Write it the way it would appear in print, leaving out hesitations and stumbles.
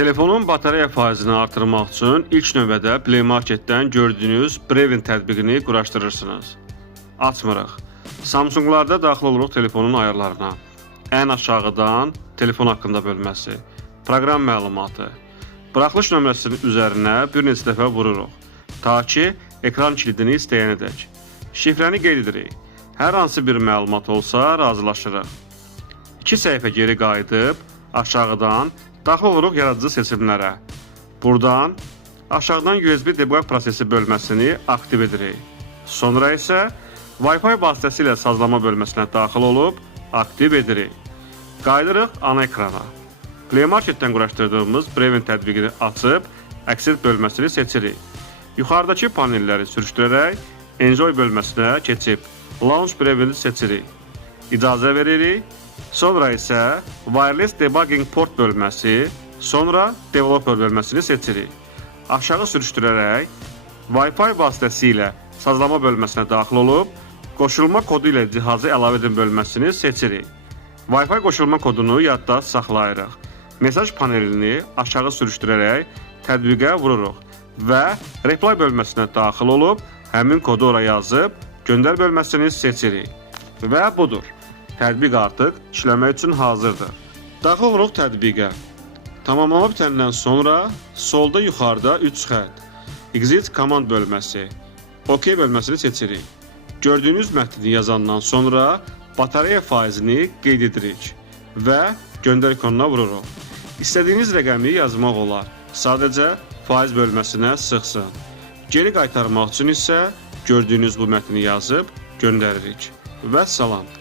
Telefonun batareya faizini artırmaq üçün ilk növbədə Play Marketdən gördüyünüz Brevin tətbiqini quraşdırırsınız. Açmırıq. Samsunglarda daxil oluruq telefonun ayarlarına. Ən aşağıdan telefon haqqında bölməsi, proqram məlumatı. Buraxılış nömrəsinin üzərinə bir neçə dəfə vururuq. Ta ki, ekran kilidini istəyən edək. Şifrəni qeyd edirik. Hər hansı bir məlumat olsa razılaşırıq. 2 səhifə geri qayıdıb, aşağıdan daxil oluruq yaradıcı seçimlərə. Buradan aşağıdan USB debug prosesi bölməsini aktiv edirik. Sonra isə Wi-Fi vasitəsilə sazlama bölməsinə daxil olub aktiv edirik. Qayıdırıq ana ekrana. Play Marketdən quraşdırdığımız Brevin tətbiqini açıb əksər bölməsini seçirik. Yuxarıdakı panelləri sürüşdürərək Enjoy bölməsinə keçib Launch Brevini seçirik. İcazə veririk. Sonra isə Wireless Debugging Port bölməsi, sonra Developer bölməsini seçirik. Aşağı sürüşdürərək Wi-Fi vasitəsilə sazlama bölməsinə daxil olub, qoşulma kodu ilə cihazı əlavə edin bölməsini seçirik. Wi-Fi qoşulma kodunu yadda saxlayırıq. Mesaj panelini aşağı sürüşdürərək tətbiqə vururuq və Reply bölməsinə daxil olub, həmin kodu ora yazıb, göndər bölməsini seçirik. Və budur. Tətbiq artıq işləmək üçün hazırdır. Daxil oluruq tətbiqə. Tamamlama bitəndən sonra solda yuxarıda 3 xətt. Exit Command bölməsi. OK bölməsini seçirik. Gördüyünüz mətni yazandan sonra batareya faizini qeyd edirik və göndər ikonuna vururuq. İstədiyiniz rəqəmi yazmaq olar. Sadəcə faiz bölməsinə sıxsın. Geri qaytarmaq üçün isə gördüyünüz bu mətni yazıb göndəririk. Və salam.